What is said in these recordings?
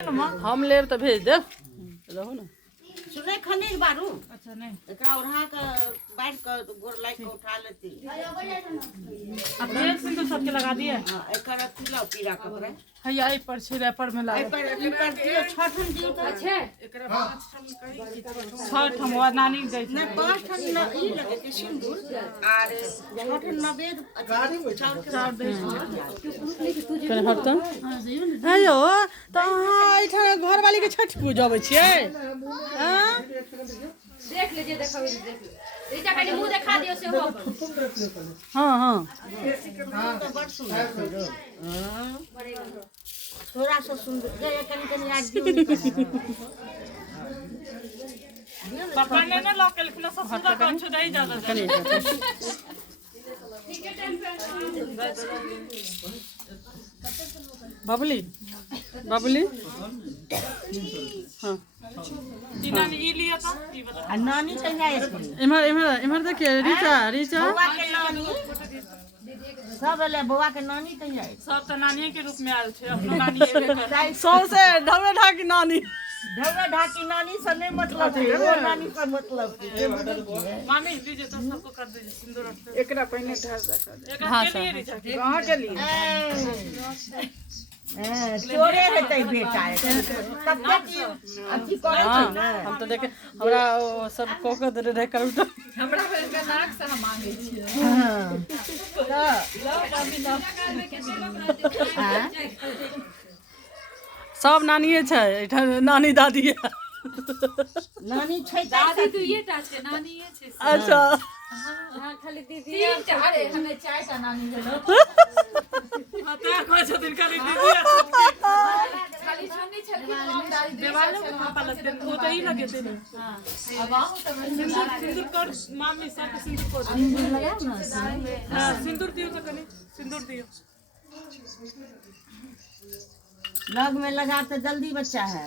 हम लेब तो भेज देब रहो ना सुने खनी बारू अच्छा नहीं एकरा ओढ़ा के बैठ के गोर लाग के उठा लेती अब तेल सिंदूर सबके लगा दिए हां एकर पीला पीला कपड़ा हैया ए पर छिरे पर में लगा ए पर दियो छठन दियो त अच्छे एकरा 5 ठम करी 6 ठम वा नानी दै छै नहीं 5 ठन न ई लगे के सिंदूर और छठन नवेद चार दै छै कने हटतन हेलो त एठा घर वाली के छठ पूजबै छियै हां देख लीजिए देखो देख रीता का मुंह दिखा दियो से हो हां हां तो बड़ सुंदर हां थोड़ा सा सुंदर ये कनी आज दियो पापा ने ना लॉक लिखना सब सुंदर कंछ दई ज्यादा कनी ठीक है टाइम पे बाबुली बाबुली हां नानी ई लिया था ई वाला नानी कहिया है इमर इमर इमर देखिए रीचा रीचा बुआ के नानी सब ले बुआ के नानी कहिया है सब त नानी के रूप में आयल छे अपनो नानी एबे सौ से ढवे ढाकी नानी ढवे ढाकी नानी से नहीं मतलब है वो नानी से मतलब है मामी लीजिए तो सबको कर दीजिए सिंदूर एकरा पहले ढास दे हां के लिए रीचा कहां के लिए चोरे हेतै बेटा तब तक अथी करे छै ना हम तो देखे हमरा सब कोको दे दे कर उठा हमरा के नाक से हम मांगे छी हां सब नानीए छै एठा नानी दादी नानी छै दादी तू ये टाच के नानी ये छे अच्छा हां खाली दीदी अरे हमें चाय का नानी हेलो हां त कोइ छथिन खाली दीदी खाली छोनी छलकी हम दादी देवाल में पापा लगते वो तो ही लगे थे हां अब आओ तो सिंदूर सिंदूर कर मामी सब सिंदूर कर सिंदूर लगाओ ना हां सिंदूर दियो तो कनी सिंदूर दियो लग में लगा तो जल्दी बच्चा है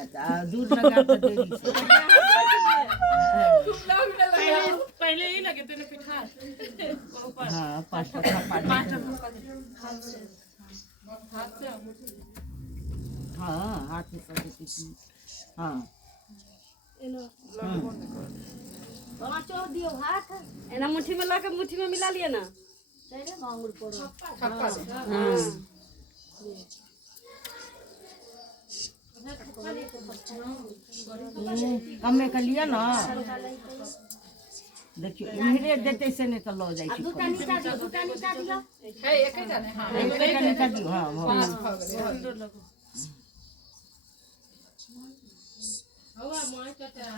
दूर लगा तो देरी से पहले ही लगे थे ना पिठार ऊपर हां पांच हां हाथ से हां पांचो दियो हाथ एना मुट्ठी में लाके मुट्ठी में मिला लिए ना चले मांगुर पड़ो छप्पा से कमे के लिया ना देखियो इधरे देते से नहीं तो लो जाई छी दुटा निका दियो है एके जाने हां एक निका दियो हां सिंदूर लगो हवा माय कटा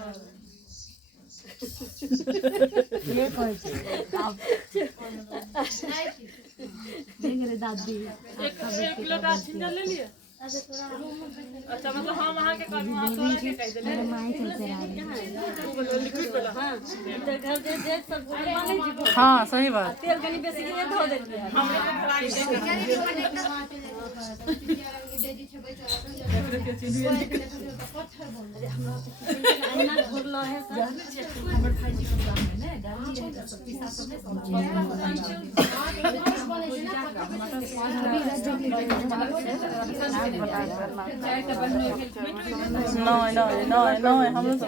ये कहै छै अब देख रे दादी एक किलो का छिंजा ले लिए अच्छा मतलब हम वहां के कर वहां तोड़ा के कह देले माई चलते रहा लिक्विड वाला हां तो घर जे जे सब माने जी हां सही बात तेल कनी बेसी के धो देलिए हमरे को फ्राई अन्ना घोरलो है सब हमर भाई जी के काम है ना डाली है सब पिसा सब में नहीं नहीं नहीं नहीं हम लोग